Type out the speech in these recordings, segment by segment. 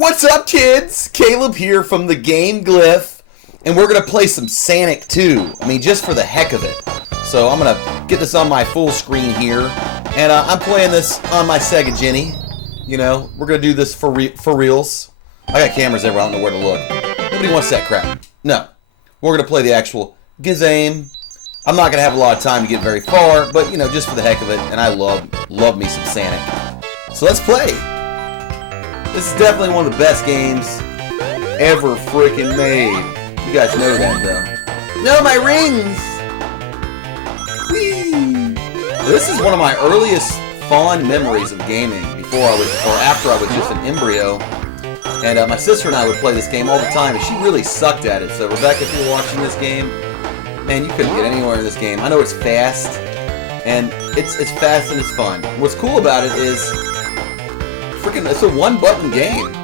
What's up, kids? Caleb here from the Game Glyph, and we're going to play some Sonic 2. I mean, just for the heck of it. So I'm going to get this on my full screen here, and I'm playing this on my Sega Jenny. You know, we're going to do this for reals. I got cameras everywhere, I don't know where to look. Nobody wants that crap. No. We're going to play the actual game. I'm not going to have a lot of time to get very far, but, you know, just for the heck of it, and I love me some Sonic. So let's play. This is definitely one of the best games ever freaking made. You guys know that, though. No, my rings! Whee! This is one of my earliest fond memories of gaming before I was, or after I was just an embryo. And my sister and I would play this game all the time, and she really sucked at it. So, Rebecca, if you're watching this game, man, you couldn't get anywhere in this game. I know it's fast, and it's fast and it's fun. What's cool about it is, freaking, it's a one-button game.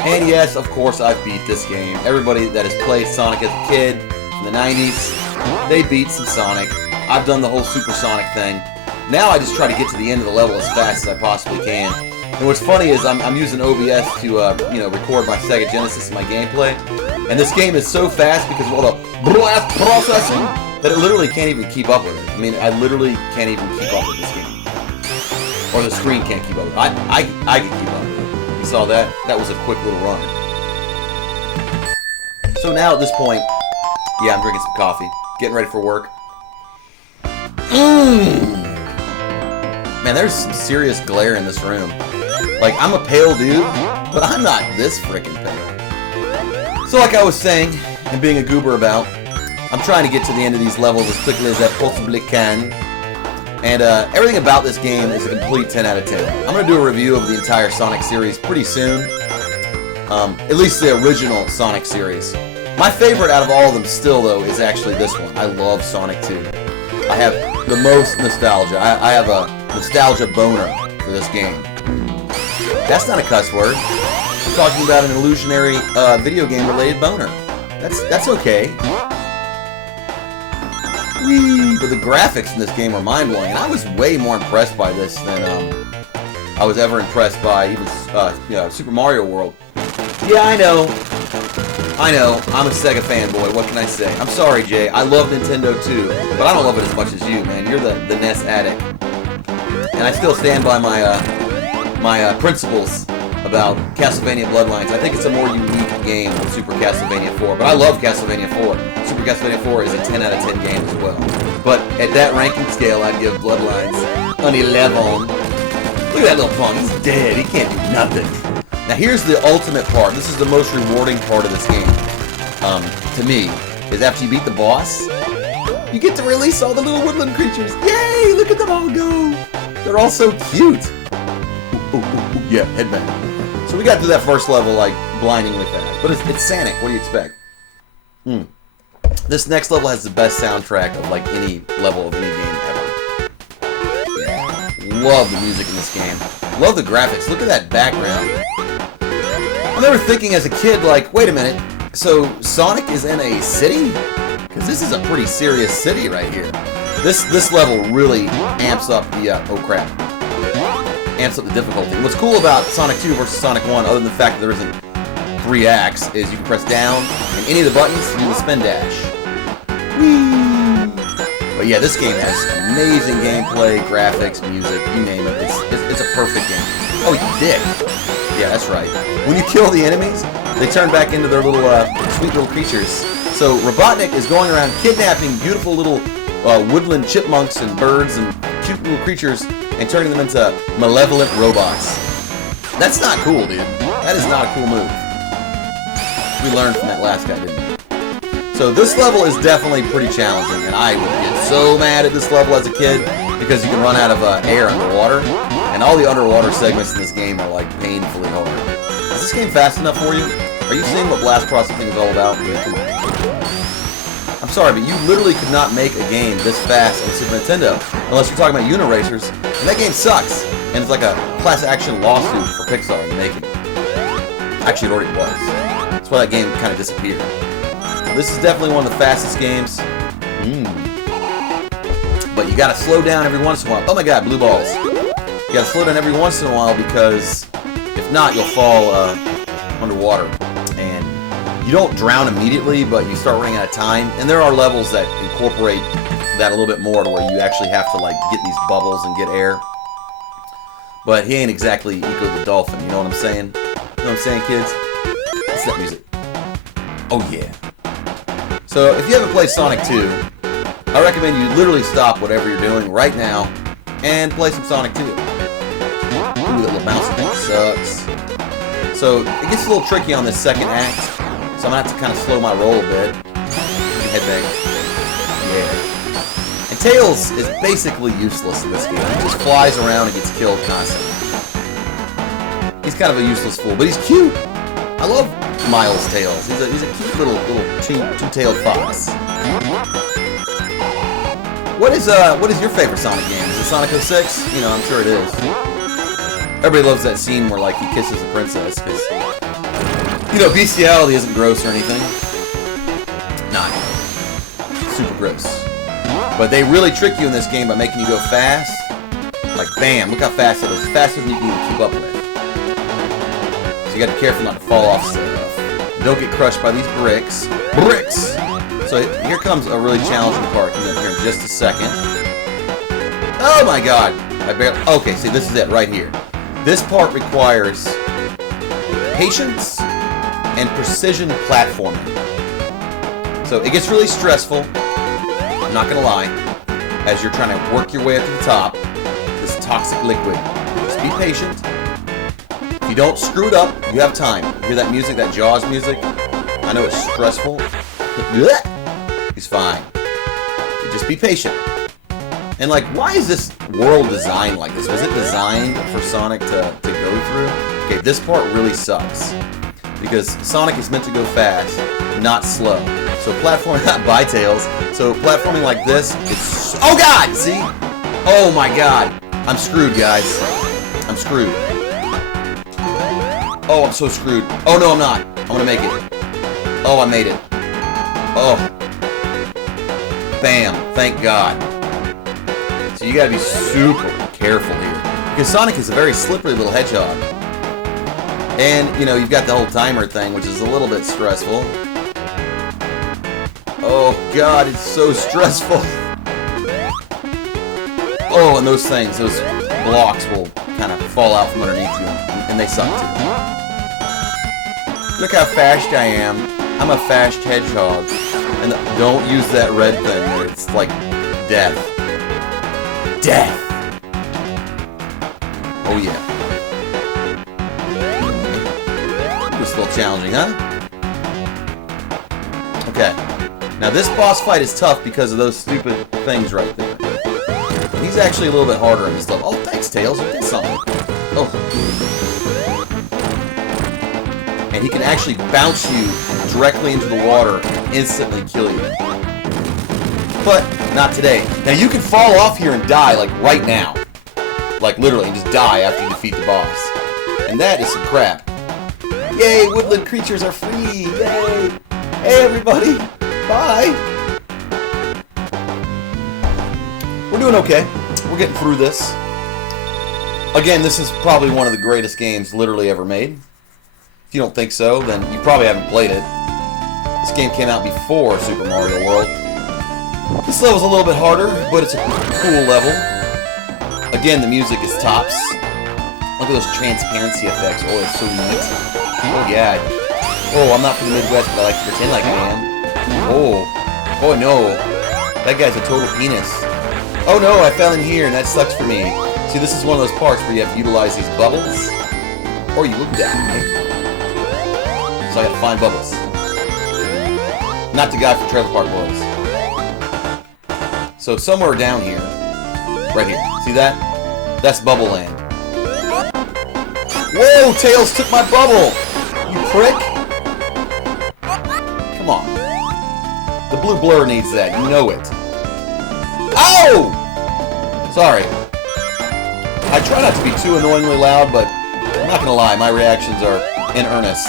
And yes, of course, I've beat this game. Everybody that has played Sonic as a kid in the 90s, they beat some Sonic. I've done the whole Super Sonic thing. Now I just try to get to the end of the level as fast as I possibly can. And what's funny is I'm using OBS to you know, record my Sega Genesis and my gameplay. And this game is so fast because of all the blast processing that it literally can't even keep up with it. I mean, I literally can't even keep up with this game. Or the screen can't keep up with it. I can keep up with it. You saw that? That was a quick little run. So now at this point, yeah, I'm drinking some coffee. Getting ready for work. Man, there's some serious glare in this room. Like, I'm a pale dude, but I'm not this freaking pale. So like I was saying, and being a goober about, I'm trying to get to the end of these levels as quickly as I possibly can. And everything about this game is a complete 10 out of 10. I'm going to do a review of the entire Sonic series pretty soon. At least the original Sonic series. My favorite out of all of them still, though, is actually this one. I love Sonic 2. I have the most nostalgia. I have a nostalgia boner for this game. That's not a cuss word. I'm talking about an illusionary video game related boner. That's okay. Whee! But the graphics in this game are mind-blowing, and I was way more impressed by this than I was ever impressed by even you know, Super Mario World. Yeah, I know. I'm a Sega fanboy. What can I say? I'm sorry, Jay. I love Nintendo too, but I don't love it as much as you, man. You're the NES addict, and I still stand by my principles about Castlevania Bloodlines. I think it's a more unique game than Super Castlevania 4, but I love Castlevania 4. Super Castlevania 4 is a 10 out of 10 game as well. But at that ranking scale, I'd give Bloodlines an 11. Look at that little punk. He's dead. He can't do nothing. Now here's the ultimate part. This is the most rewarding part of this game, to me, is after you beat the boss, you get to release all the little woodland creatures. Yay! Look at them all go. They're all so cute. Yeah, headbang. So we got through that first level like blindingly fast. But it's Sonic. What do you expect? This next level has the best soundtrack of like any level of any game ever. Yeah. Love the music in this game. Love the graphics. Look at that background. I remember thinking as a kid, like, wait a minute. So Sonic is in a city? Because this is a pretty serious city right here. This level really amps up the oh crap. Amps up the difficulty. What's cool about Sonic 2 versus Sonic 1, other than the fact that there isn't 3 acts, is you can press down and any of the buttons to do the spin dash. Whee! But yeah, this game has amazing gameplay, graphics, music, you name it. It's a perfect game. Oh, you dick. Yeah, that's right. When you kill the enemies, they turn back into their little sweet little creatures. So Robotnik is going around kidnapping beautiful little woodland chipmunks and birds and cute little creatures and turning them into malevolent robots. That's not cool, dude. That is not a cool move. We learned from that last guy, didn't we? So this level is definitely pretty challenging, and I would get so mad at this level as a kid because you can run out of air underwater, and all the underwater segments in this game are like painfully hard. Is this game fast enough for you? Are you seeing what blast processing is all about? Come on. I'm sorry, but you literally could not make a game this fast on Super Nintendo unless you're talking about Uniracers, and that game sucks, and it's like a class action lawsuit for Pixar to make it. Actually, it already was. That's why that game kind of disappeared. This is definitely one of the fastest games. But you gotta slow down every once in a while. Oh my god, blue balls. You gotta slow down every once in a while because if not, you'll fall underwater. And you don't drown immediately, but you start running out of time. And there are levels that incorporate that a little bit more to where you actually have to like get these bubbles and get air. But he ain't exactly Eco the Dolphin, you know what I'm saying? You know what I'm saying, kids? What's that music? Oh yeah. So if you haven't played Sonic 2, I recommend you literally stop whatever you're doing right now and play some Sonic 2. Ooh, that little bouncy thing sucks. So it gets a little tricky on this second act, so I'm gonna have to kind of slow my roll a bit. Headbang. Yeah. And Tails is basically useless in this game. He just flies around and gets killed constantly. He's kind of a useless fool, but he's cute. I love Miles Tails. He's a cute little two-tailed fox. What is your favorite Sonic game? Is it Sonic 06? You know, I'm sure it is. Everybody loves that scene where like he kisses the princess because you know bestiality isn't gross or anything. Not super gross. But they really trick you in this game by making you go fast. Like bam, look how fast it is. Faster than you can even keep up with. So you gotta be careful not to fall off stuff. Don't get crushed by these bricks. Bricks! So here comes a really challenging part coming up here in just a second. Oh my god! I barely... Okay, see, this is it right here. This part requires patience and precision platforming. So it gets really stressful, I'm not gonna lie, as you're trying to work your way up to the top, this toxic liquid. Just be patient. If you don't screw it up, you have time. You hear that music, that Jaws music? I know it's stressful. It's fine. You just be patient. And like, why is this world designed like this? Was it designed for Sonic to go through? Okay, this part really sucks. Because Sonic is meant to go fast, not slow. So platforming, not by Tails. So platforming like this, it's... Oh god! See? Oh my god. I'm screwed, guys. I'm screwed. Oh, I'm so screwed. Oh no, I'm not. I'm gonna make it. Oh, I made it. Oh. Bam. Thank god. So you gotta be super careful here. Because Sonic is a very slippery little hedgehog. And, you know, you've got the whole timer thing, which is a little bit stressful. Oh god, it's so stressful. Oh, and those things, those blocks will kind of fall out from underneath you. And they suck too. Look how fast I am. I'm a fast hedgehog. And don't use that red thing there. It's like death. Death! Oh yeah. It's a little challenging, huh? Okay. Now this boss fight is tough because of those stupid things right there. He's actually a little bit harder in this level. Oh, thanks, Tails. You did something. Oh. And he can actually bounce you directly into the water and instantly kill you. But not today. Now you can fall off here and die, like right now. Like literally, and just die after you defeat the boss. And that is some crap. Yay, woodland creatures are free! Yay! Hey everybody! Bye! We're doing okay. We're getting through this. Again, this is probably one of the greatest games literally ever made. If you don't think so, then you probably haven't played it. This game came out before Super Mario World. This level's a little bit harder, but it's a cool level. Again, the music is tops. Look at those transparency effects. Oh, it's so neat. Oh, yeah. Oh, I'm not from the Midwest, but I like to pretend like I am. Oh. Oh, no. That guy's a total penis. Oh, no, I fell in here, and that sucks for me. See, this is one of those parts where you have to utilize these bubbles, or you will die. So I gotta find bubbles. Not the guy from Trailer Park Boys. So somewhere down here, right here, see that? That's Bubble Land. Whoa, Tails took my bubble! You prick! Come on. The blue blur needs that, you know it. Oh! Sorry. I try not to be too annoyingly loud, but I'm not gonna lie, my reactions are in earnest.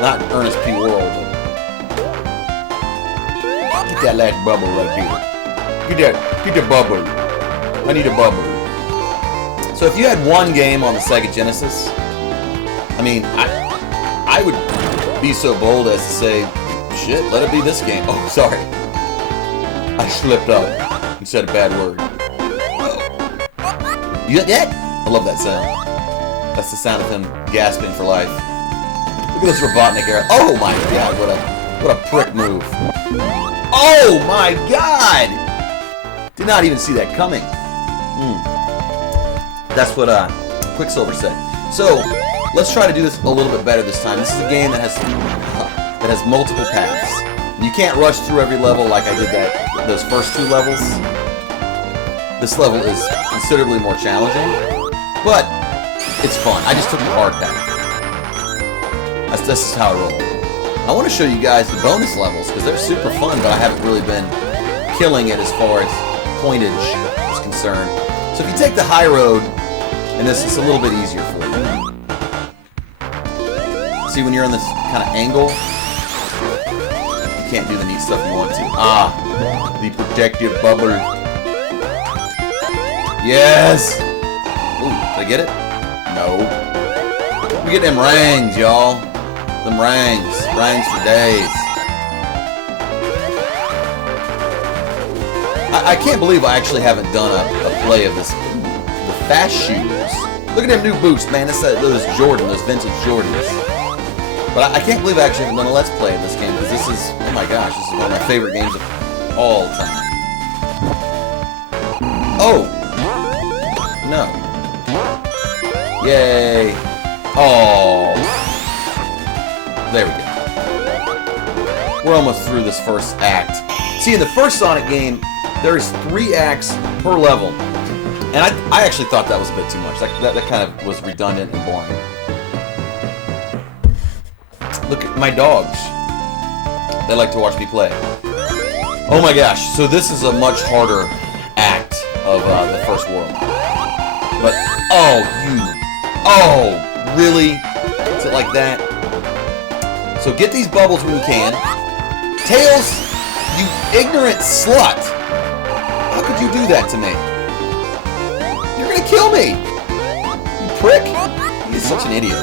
Not Ernest P. Worrell, but... Get that last bubble right here. Get the bubble. I need a bubble. So if you had one game on the Sega Genesis I mean, I would be so bold as to say, shit, let it be this game. Oh, sorry. I slipped up and said a bad word. You got that? I love that sound. That's the sound of him gasping for life. Look at this Robotnik era. Oh my god, what a prick move. Oh my god! Did not even see that coming. That's what Quicksilver said. So, let's try to do this a little bit better this time. This is a game that has multiple paths. You can't rush through every level like I did those first 2 levels. This level is considerably more challenging, but it's fun. I just took the hard path. This is how I roll. I want to show you guys the bonus levels because they're super fun, but I haven't really been killing it as far as pointage is concerned. So if you take the high road, and this is a little bit easier for you. See, when you're in this kind of angle, you can't do the neat stuff you want to. Ah, the protective bubble. Yes! Ooh, did I get it? No. We get them rings, y'all. Them rings. Rings for days. I can't believe I actually haven't done a play of this. The fast shoes. Look at them new boots, man. Those those vintage Jordans. But I can't believe I actually haven't done a Let's Play in this game because this is, oh my gosh, this is one of my favorite games of all time. Oh! No. Yay! Oh! There we go. We're almost through this first act. See, in the first Sonic game, there's 3 acts per level. And I actually thought that was a bit too much. That kind of was redundant and boring. Look at my dogs. They like to watch me play. Oh my gosh, so this is a much harder act of the first world. But, oh, really? Is it like that? So get these bubbles when you can. Tails, you ignorant slut! How could you do that to me? You're gonna kill me! You prick! He's such an idiot. I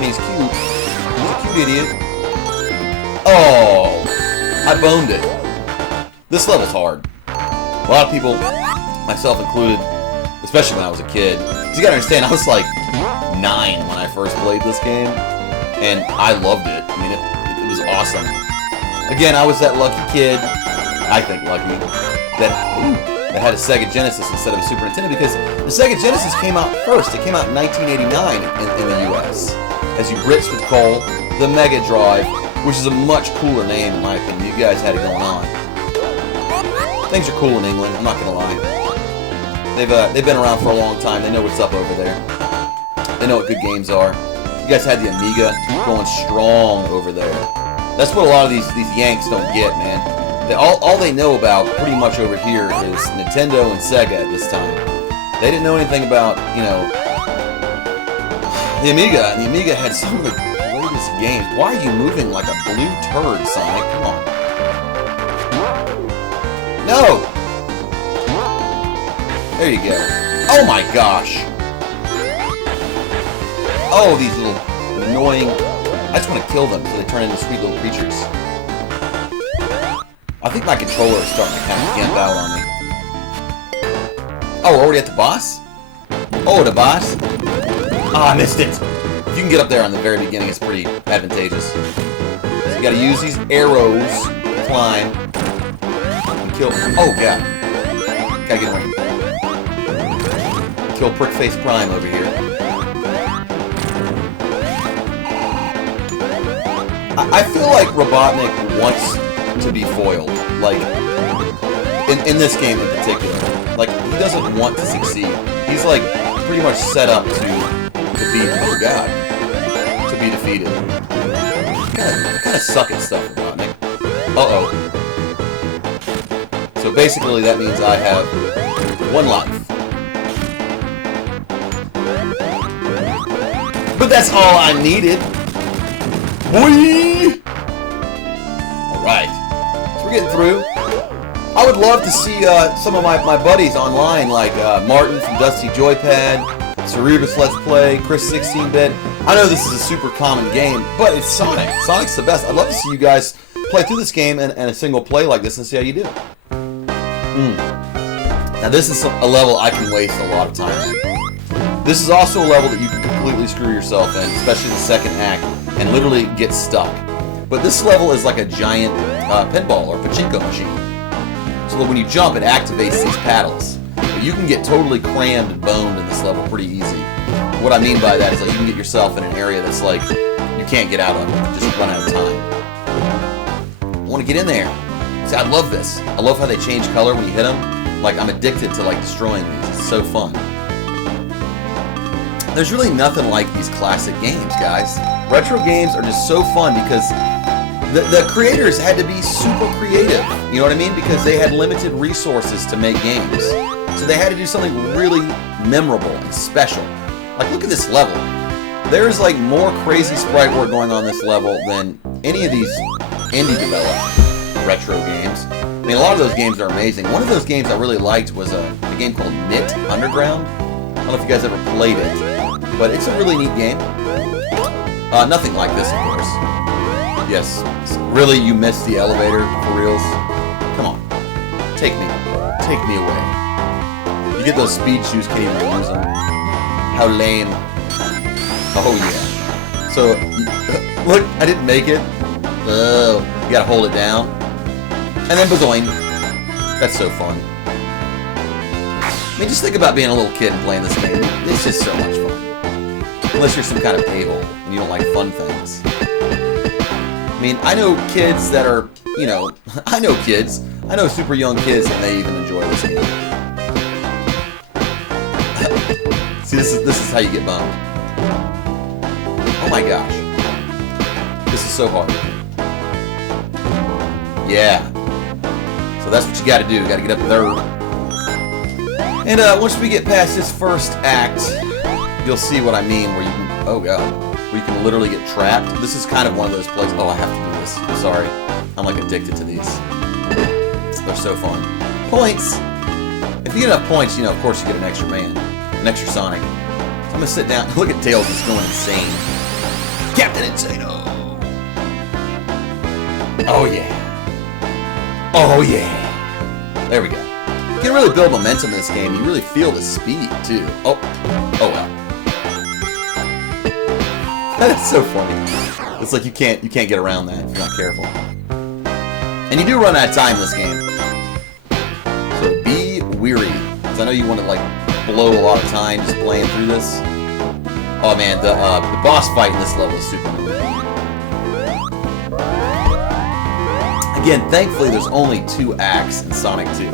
mean, he's cute. He's a cute idiot. Oh! I boned it. This level's hard. A lot of people, myself included, especially when I was a kid. You gotta understand, I was like 9 when I first played this game, and I loved it. I mean, it was awesome. Again, I was that lucky kid, I think lucky, that had a Sega Genesis instead of a Super Nintendo because the Sega Genesis came out first. It came out in 1989 in the US. As you Brits would call the Mega Drive, which is a much cooler name in my opinion. You guys had it going on. Things are cool in England, I'm not gonna lie. They've been around for a long time. They know what's up over there. They know what good games are. You guys had the Amiga going strong over there. That's what a lot of these Yanks don't get, man. All they know about pretty much over here is Nintendo and Sega at this time. They didn't know anything about, you know, the Amiga. And the Amiga had some of the greatest games. Why are you moving like a blue turd, Sonic? Come on. No! There you go. Oh my gosh! Oh, these little annoying... I just want to kill them so they turn into sweet little creatures. I think my controller is starting to kind of gimp out on me. Oh, we're already at the boss? Oh, the boss? Ah, I missed it! If you can get up there on the very beginning, it's pretty advantageous. So you gotta use these arrows to climb. And kill... Oh, God. Gotta get away. Kill Prickface Prime over here. I feel like Robotnik wants to be foiled. Like, in this game in particular. Like, he doesn't want to succeed. He's, like, pretty much set up to be, oh god, to be defeated. Kind of suck at stuff, Robotnik. Uh-oh. So basically that means I have 1 life. But that's all I needed. Boing! Alright. So we're getting through. I would love to see some of my buddies online, like Martin from Dusty Joypad, Cerebus Let's Play, Chris 16-bit. I know this is a super common game, but it's Sonic. Sonic's the best. I'd love to see you guys play through this game in a single play like this and see how you do. Now this is a level I can waste a lot of time in. This is also a level that you can completely screw yourself in, especially in the second act, and literally get stuck. But this level is like a giant pinball or pachinko machine. So that when you jump, it activates these paddles. But you can get totally crammed and boned in this level pretty easy. What I mean by that is like you can get yourself in an area that's like you can't get out of it, just run out of time. I want to get in there. See, I love this. I love how they change color when you hit them. Like, I'm addicted to like destroying these. It's so fun. There's really nothing like these classic games, guys. Retro games are just so fun because the creators had to be super creative. You know what I mean? Because they had limited resources to make games. So they had to do something really memorable and special. Like, look at this level. There's like more crazy sprite work going on this level than any of these indie developed retro games. I mean, a lot of those games are amazing. One of those games I really liked was a game called Knit Underground. I don't know if you guys ever played it, but it's a really neat game. Nothing like this, of course. Yes, really, you missed the elevator for reals? Come on, take me away. You get those speed shoes, can't even use them. How lame. Oh yeah. So, look, I didn't make it. Oh, you gotta hold it down. And then bazoing. That's so fun. I mean, just think about being a little kid and playing this game. It's just so much fun. Unless you're some kind of a-hole and you don't like fun things. I mean, I know kids that are, you know, I know super young kids and they even enjoy this game. See, this is how you get bummed. Oh my gosh. This is so hard. Yeah. So that's what you gotta do. You gotta get up there. And once we get past this first act, you'll see what I mean, where you can, oh god, where you can literally get trapped. This is kind of one of those places. Oh, I have to do this. I'm sorry. I'm like addicted to these. They're so fun. Points! If you get enough points, you know, of course you get an extra man. An extra Sonic. So I'm gonna sit down. Look at Tails, he's going insane. Captain Insano! Oh yeah. Oh yeah. There we go. You can really build momentum in this game. You really feel the speed too. Oh well. That's so funny. It's like you can't get around that if you're not careful. And you do run out of time in this game. So be weary. Because I know you want to like blow a lot of time just playing through this. Oh man, the boss fight in this level is super cool. Again, thankfully there's only 2 acts in Sonic 2.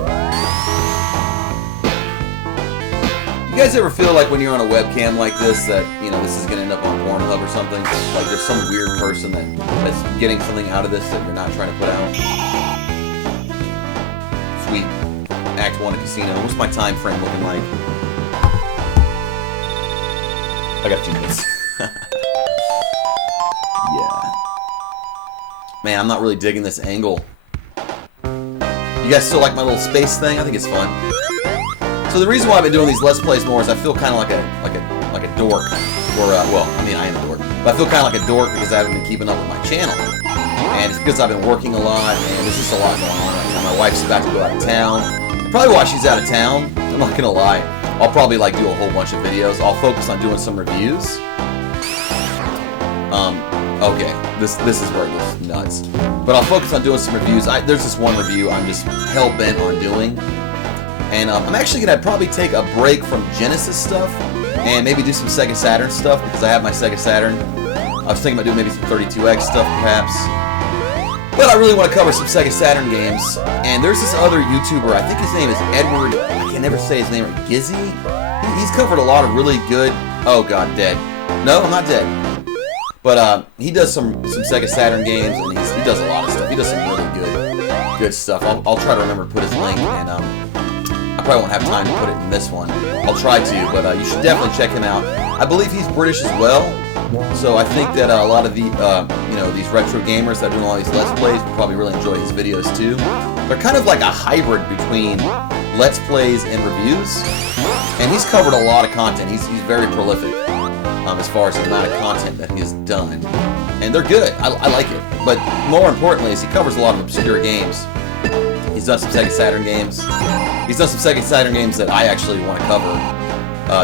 You guys ever feel like when you're on a webcam like this that, you know, this is going to end up on Pornhub or something? Like there's some weird person that's getting something out of this that you're not trying to put out? Sweet. Act 1 of Casino. What's my time frame looking like? I got 2 minutes. Yeah. Man, I'm not really digging this angle. You guys still like my little space thing? I think it's fun. So the reason why I've been doing these Let's Plays more is I feel kind of like a dork. Or, well, I mean, I am a dork. But I feel kind of like a dork because I haven't been keeping up with my channel. And it's because I've been working a lot, and there's just a lot going on right now. My wife's about to go out of town. And probably while she's out of town, I'm not going to lie, I'll probably like do a whole bunch of videos. I'll focus on doing some reviews. Okay, this is where it goes nuts. But I'll focus on doing some reviews. There's this one review I'm just hell-bent on doing. And I'm actually going to probably take a break from Genesis stuff and maybe do some Sega Saturn stuff because I have my Sega Saturn. I was thinking about doing maybe some 32X stuff perhaps. But I really want to cover some Sega Saturn games. And there's this other YouTuber, I think his name is Edward, I can never say his name right, Gizzy? He's covered a lot of really good, oh god, dead. No, I'm not dead. But he does some Sega Saturn games and he does a lot of stuff. He does some really good stuff. I'll try to remember to put his link and I probably won't have time to put it in this one. I'll try to, but you should definitely check him out. I believe he's British as well, so I think that a lot of the, you know, these retro gamers that are doing all these Let's Plays will probably really enjoy his videos too. They're kind of like a hybrid between Let's Plays and reviews. And he's covered a lot of content. He's very prolific as far as the amount of content that he has done. And they're good. I like it. But more importantly is he covers a lot of obscure games. He's done some Sega Saturn games. He's done some Sega Saturn games that I actually want to cover.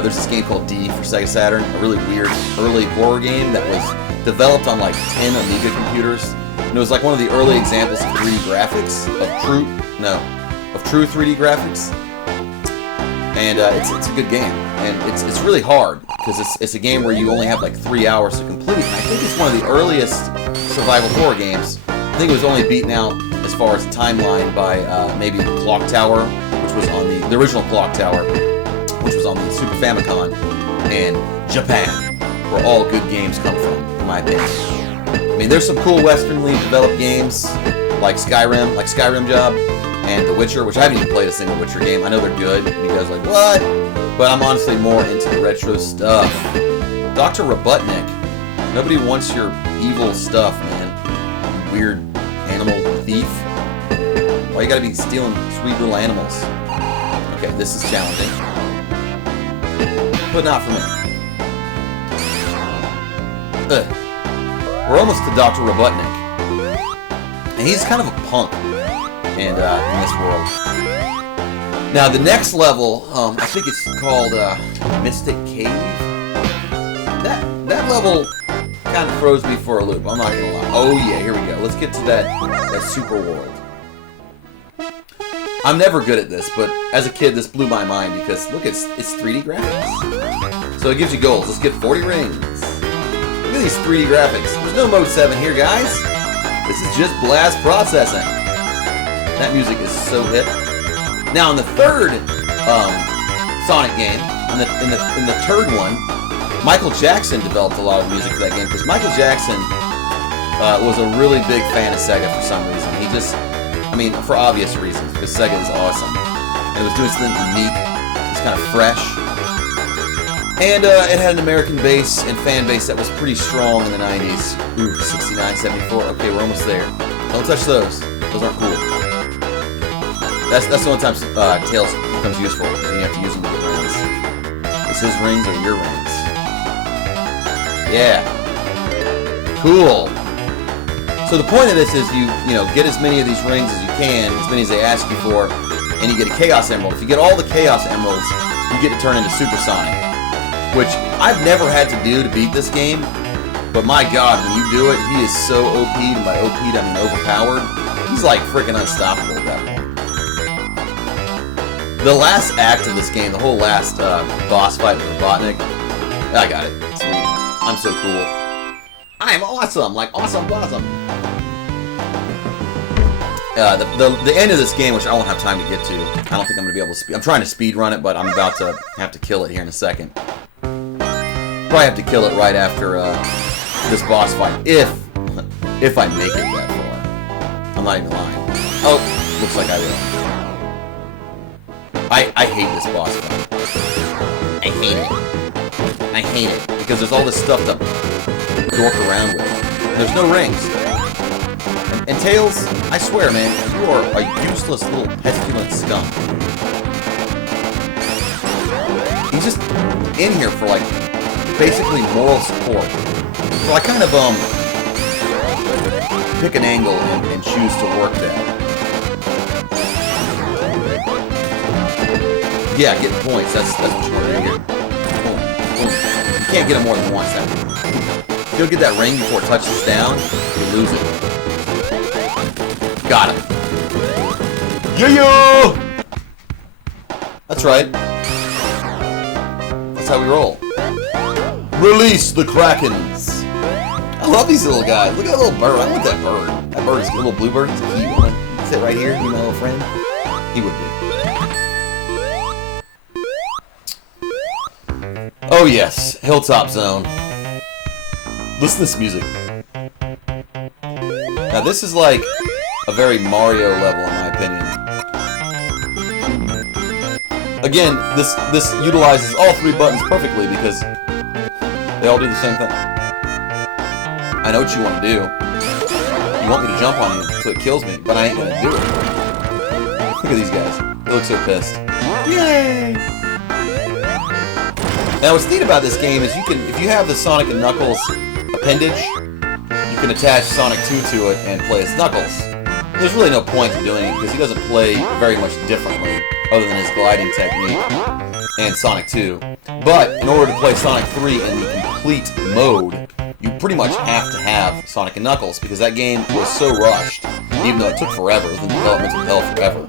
There's this game called D for Sega Saturn, a really weird early horror game that was developed on like 10 Amiga computers. And it was like one of the early examples of 3D graphics, of true 3D graphics. And it's a good game, and it's really hard because it's a game where you only have like 3 hours to complete. And I think it's one of the earliest survival horror games. I think it was only beaten out as far as timeline by maybe Clock Tower, which was on the original Clock Tower, which was on the Super Famicom, and Japan, where all good games come from, in my opinion. I mean, there's some cool Westernly developed games like Skyrim Job. And The Witcher, which I haven't even played a single Witcher game. I know they're good, and you guys are like, what? But I'm honestly more into the retro stuff. Dr. Robotnik. Nobody wants your evil stuff, man. You weird animal thief. Why you gotta be stealing sweet little animals? Okay, this is challenging. But not for me. We're almost to Dr. Robotnik. And he's kind of a punk. And in this world. Now the next level, I think it's called Mystic Cave. That level kind of throws me for a loop. I'm not gonna lie. Oh yeah, here we go. Let's get to that super world. I'm never good at this, but as a kid, this blew my mind because look, it's 3D graphics. So it gives you goals. Let's get 40 rings. Look at these 3D graphics. There's no Mode 7 here, guys. This is just blast processing. That music is so hip. Now in the third Sonic game, in the third one, Michael Jackson developed a lot of music for that game because Michael Jackson was a really big fan of Sega for some reason. He just, I mean, for obvious reasons, because Sega is awesome. And it was doing something unique. It's kind of fresh. And it had an American base and fan base that was pretty strong in the 90s. Ooh, 69, 74. Okay, we're almost there. Don't touch those. Those aren't cool. That's the only time Tails becomes useful. You have to use them with the rings. Is his rings or your rings? Yeah. Cool. So the point of this is you get as many of these rings as you can, as many as they ask you for, and you get a Chaos Emerald. If you get all the Chaos Emeralds, you get to turn into Super Sonic, which I've never had to do to beat this game. But my God, when you do it, he is so OP'd, and by OP'd I mean overpowered. He's like freaking unstoppable at that point. The last act of this game, the whole last boss fight with Robotnik, I got it. Sweet. I'm so cool. I'm awesome. Like awesome blossom. The end of this game, which I won't have time to get to, I don't think I'm going to be able to I'm trying to speed run it, but I'm about to have to kill it here in a second. Probably have to kill it right after this boss fight, if I make it that far. I'm not even lying. Oh, looks like I will. I hate this boss fight. I hate it. I hate it. Because there's all this stuff to dork around with. There's no rings. And Tails, I swear, man, you are a useless little pestilent skunk. He's just in here for, like, basically moral support. So I kind of, pick an angle and choose to work that. Yeah, get points. That's what you want to do here. Boom, boom. You can't get them more than once. If you don't get that ring before it touches down, you lose it. Got him. Yeah! That's right. That's how we roll. Release the Krakens. I love these little guys. Look at that little bird. I want that bird. That bird is a little blue bird. He's a cute one. Sit right here. You my little friend. He would be. Oh yes, Hilltop Zone. Listen to this music. Now this is like a very Mario level in my opinion. Again, this utilizes all three buttons perfectly because they all do the same thing. I know what you want to do. You want me to jump on you so it kills me, but I ain't gonna do it. Look at these guys. They look so pissed. Yay! Now, what's neat about this game is you can, if you have the Sonic and Knuckles appendage, you can attach Sonic 2 to it and play as Knuckles. There's really no point to doing it because he doesn't play very much differently other than his gliding technique and Sonic 2. But in order to play Sonic 3 in the complete mode, you pretty much have to have Sonic and Knuckles because that game was so rushed, even though it took forever, the developmental hell forever,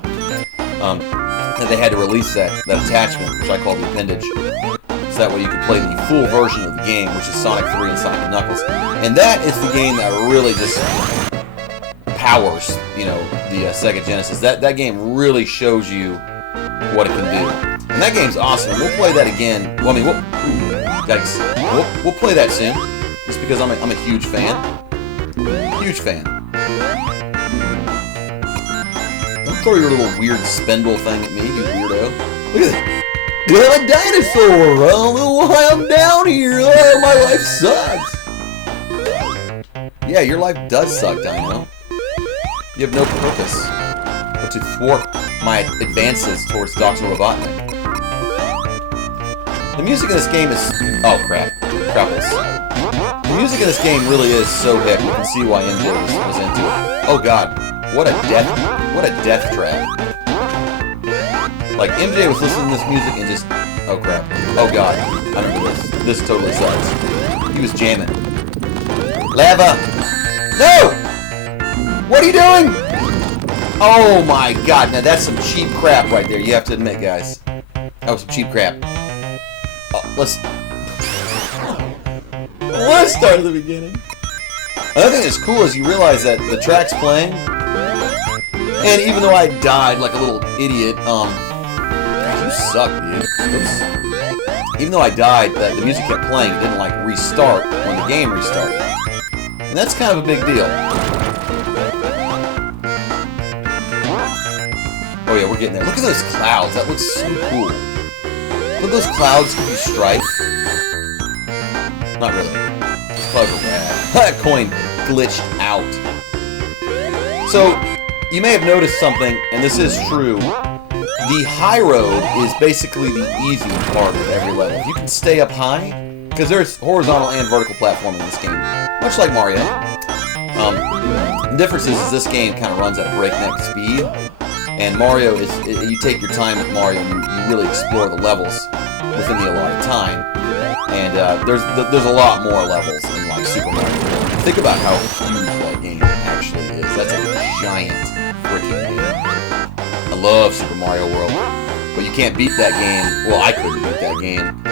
that they had to release that attachment, which I call the appendage, so that way you could play the full version of the game, which is Sonic 3 and Sonic and Knuckles. And that is the game that really just powers, you know, the Sega Genesis. That game really shows you what it can do. And that game's awesome. We'll play that again. Well, I mean, we'll play that soon, just because I'm a huge fan. Huge fan. Don't throw your little weird spindle thing at me, you weirdo. Look at that. I'm a dinosaur! I don't know why I'm down here! Oh, my life sucks! Yeah, your life does suck, Dino. You have no purpose but to thwart my advances towards Dr. Robotnik. The music in this game is... Oh, crap. Crapples. The music in this game really is so hip. You can see why MJ was into it. Oh, God. What a death trap. Like, MJ was listening to this music and just... Oh, crap. Oh, God. I remember this. This totally sucks. He was jamming. Lava! No! What are you doing? Oh, my God. Now, that's some cheap crap right there. You have to admit, guys. That was some cheap crap. Oh, let's start at the beginning. Another thing that's cool is you realize that the track's playing, and even though I died like a little idiot, you suck, dude. Oops. Even though I died, the music kept playing. It didn't, like, restart when the game restarted. And that's kind of a big deal. Oh, yeah, we're getting there. Look at those clouds. That looks so cool. Look, those clouds give you strife. Not really. Those clouds are rad. That coin glitched out. So, you may have noticed something, and this is true. The high road is basically the easy part of every level. You can stay up high, because there's horizontal and vertical platforming in this game, much like Mario. The difference is this game kind of runs at a breakneck speed, and Mario is, you take your time with Mario and you really explore the levels within the allotted time. And there's a lot more levels in, like, Super Mario World. Think about how huge that game actually is. That's a giant freaking game. I love Super Mario World, but you can't beat that game. Well, I couldn't beat that game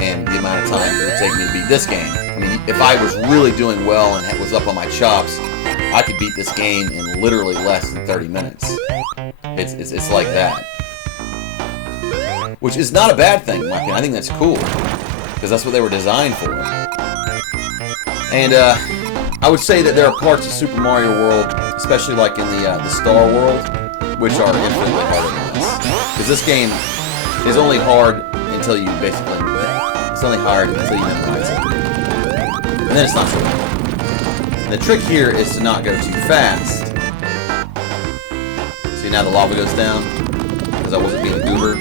in the amount of time it would take me to beat this game. I mean, if I was really doing well and was up on my chops, I could beat this game in literally less than 30 minutes. It's like that. Which is not a bad thing, in my opinion. I think that's cool, because that's what they were designed for. And I would say that there are parts of Super Mario World, especially like in the Star World, which are infinitely harder than this. Because this game is only hard until you basically... It's only hard until you memorize it. And then it's not so hard. And the trick here is to not go too fast. See, now the lava goes down, because I wasn't being a goober.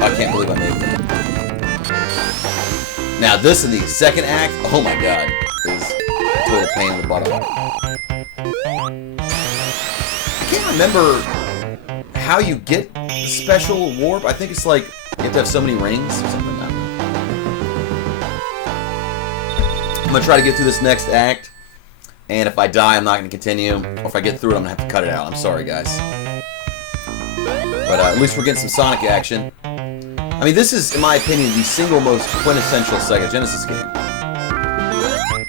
I can't believe I made that. Now this in the second act, oh my god, is a total pain in the butt. I can't remember how you get the special warp. I think it's like, you have to have so many rings or something. I'm going to try to get through this next act, and if I die, I'm not going to continue. Or if I get through it, I'm going to have to cut it out. I'm sorry, guys. But at least we're getting some Sonic action. I mean, this is, in my opinion, the single most quintessential Sega Genesis game.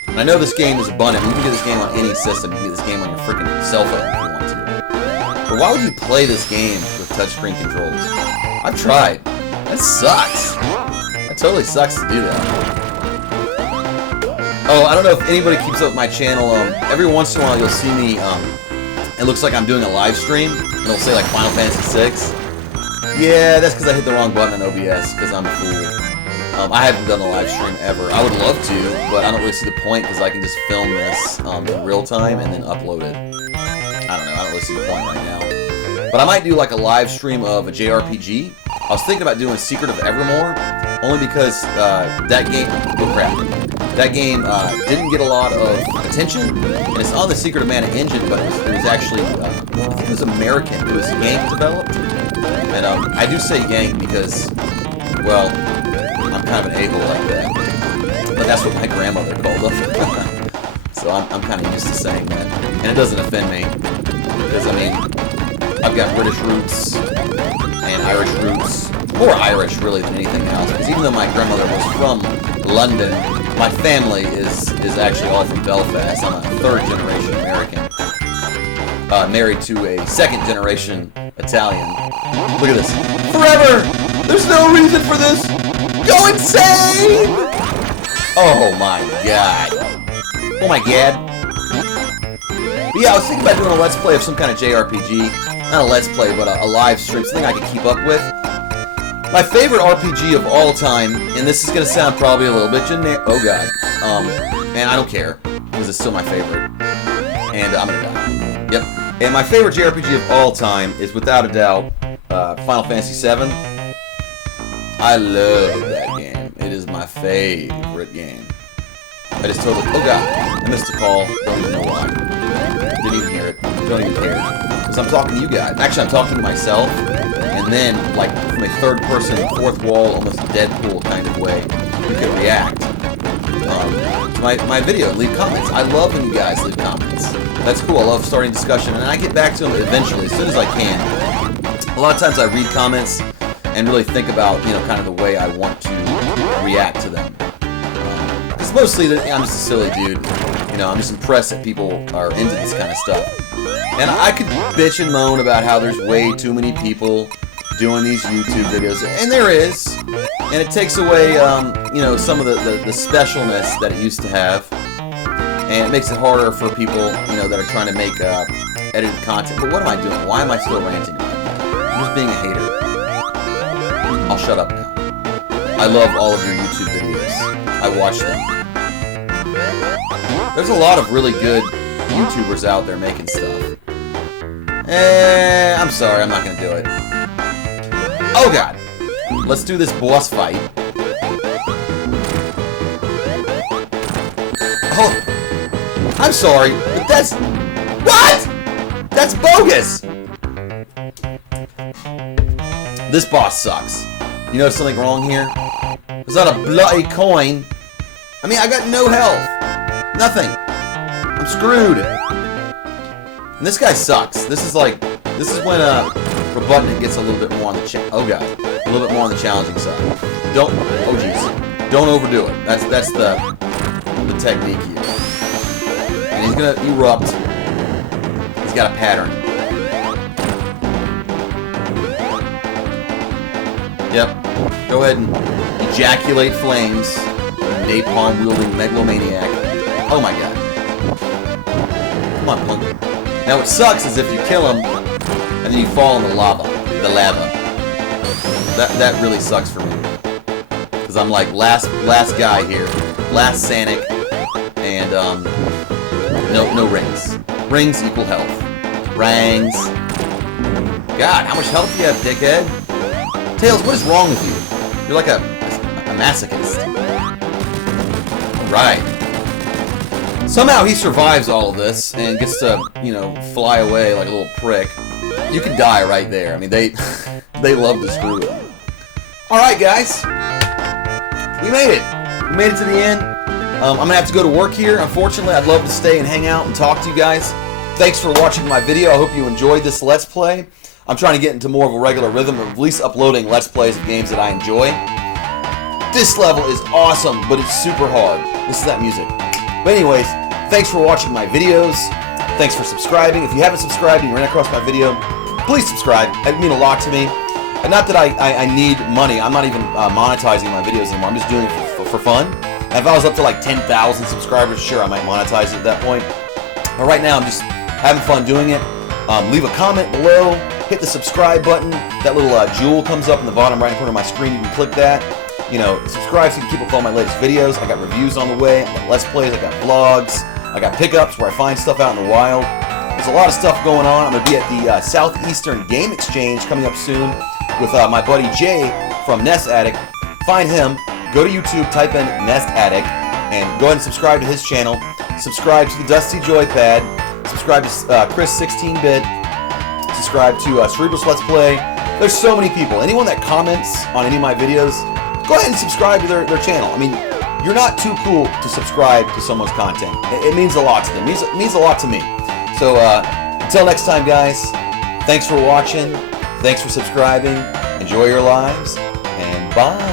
And I know this game is abundant. You can get this game on any system. You can get this game on your freaking cell phone if you want to. But why would you play this game with touchscreen controls? I've tried. That sucks. That totally sucks to do that. Oh, I don't know if anybody keeps up with my channel. Every once in a while you'll see me, it looks like I'm doing a live stream, and it'll say like Final Fantasy VI. Yeah, that's because I hit the wrong button on OBS, because I'm a fool. I haven't done a live stream ever. I would love to, but I don't really see the point, because I can just film this in real time and then upload it. I don't know, I don't really see the point right now. But I might do like a live stream of a JRPG. was thinking about doing Secret of Evermore, only because that game, oh crap, that game didn't get a lot of attention, and it's on the Secret of Mana engine, but it was actually, I think it was American. It was Yank developed, and I do say Yank because, well, I'm kind of an a-hole like that, but that's what my grandmother called them. So I'm kind of used to saying that, and it doesn't offend me, because, I mean, I've got British roots and Irish roots, more Irish really than anything else, because even though my grandmother was from London, my family is actually all from Belfast. I'm a third-generation American, married to a second-generation Italian. Look at this. Forever! There's no reason for this! Go insane! Oh my god. Oh my god. But yeah, I was thinking about doing a Let's Play of some kind of JRPG. Not a Let's Play, but a live stream, something I could keep up with. My favorite RPG of all time, and this is going to sound probably a little bit generic. Oh god. And I don't care, because it's still my favorite. And I'm going to die. Yep. And my favorite JRPG of all time is, without a doubt, Final Fantasy VII. I love that game. It is my favorite game. I just totally... Oh god. I missed a call. Don't even know why. Didn't even hear it. Don't even care. Because I'm talking to you guys. Actually, I'm talking to myself. And then, like, from a third-person, fourth wall, almost Deadpool kind of way, you can react to my video and leave comments. I love when you guys leave comments. That's cool. I love starting discussion. And I get back to them eventually, as soon as I can. A lot of times I read comments and really think about, you know, kind of the way I want to react to them. Because mostly, I'm just a silly dude. You know, I'm just impressed that people are into this kind of stuff. And I could bitch and moan about how there's way too many people doing these YouTube videos, and there is, and it takes away, you know, some of the specialness that it used to have, and it makes it harder for people, you know, that are trying to make edited content. But what am I doing? Why am I still ranting about that? I'm just being a hater. I'll shut up now. I love all of your YouTube videos. I watch them. There's a lot of really good YouTubers out there making stuff. I'm sorry, I'm not gonna do it. Oh god! Let's do this boss fight. Oh! I'm sorry, but that's... What?! That's bogus! This boss sucks. You know something wrong here? There's not a bloody coin. I mean, I got no health. Nothing. I'm screwed. And this guy sucks. This is like... This is when, for Button, it gets a little bit more on the oh god, a little bit more on the challenging side. Don't, oh jeez, don't overdo it. That's the technique here. And he's gonna erupt. He's got a pattern. Yep. Go ahead and ejaculate flames. Napalm wielding megalomaniac. Oh my god. Come on, punk. Now what sucks is if you kill him, and then you fall in the lava. That really sucks for me. Because I'm like last guy here. Last Sanic. And no rings. Rings equal health. Rings. God, how much health do you have, dickhead? Tails, what is wrong with you? You're like a masochist. Alright. Somehow he survives all of this and gets to, you know, fly away like a little prick. You can die right there. I mean, they love to screw with you. Alright, guys. We made it. We made it to the end. I'm going to have to go to work here. Unfortunately, I'd love to stay and hang out and talk to you guys. Thanks for watching my video. I hope you enjoyed this Let's Play. I'm trying to get into more of a regular rhythm of at least uploading Let's Plays of games that I enjoy. This level is awesome, but it's super hard. Listen to that music. But anyways, thanks for watching my videos. Thanks for subscribing. If you haven't subscribed and you ran across my video, please subscribe. It would mean a lot to me. And not that I need money. I'm not even monetizing my videos anymore. I'm just doing it for fun. And if I was up to like 10,000 subscribers, sure, I might monetize it at that point. But right now, I'm just having fun doing it. Leave a comment below. Hit the subscribe button. That little jewel comes up in the bottom right corner of my screen. You can click that. You know, subscribe so you can keep up with all my latest videos. I got reviews on the way. I got Let's Plays. I got vlogs. I got pickups where I find stuff out in the wild. There's a lot of stuff going on. I'm going to be at the Southeastern Game Exchange coming up soon. with my buddy Jay from Nest Addict. Find him. Go to YouTube, type in Nest Addict, and go ahead and subscribe to his channel. Subscribe to the Dusty Joypad. Subscribe to Chris 16-Bit. Subscribe to Cerebral's Let's Play. There's so many people. Anyone that comments on any of my videos, go ahead and subscribe to their channel. I mean, you're not too cool to subscribe to someone's content. It means a lot to them. It means a lot to me. So until next time, guys, thanks for watching. Thanks for subscribing. Enjoy your lives, and bye.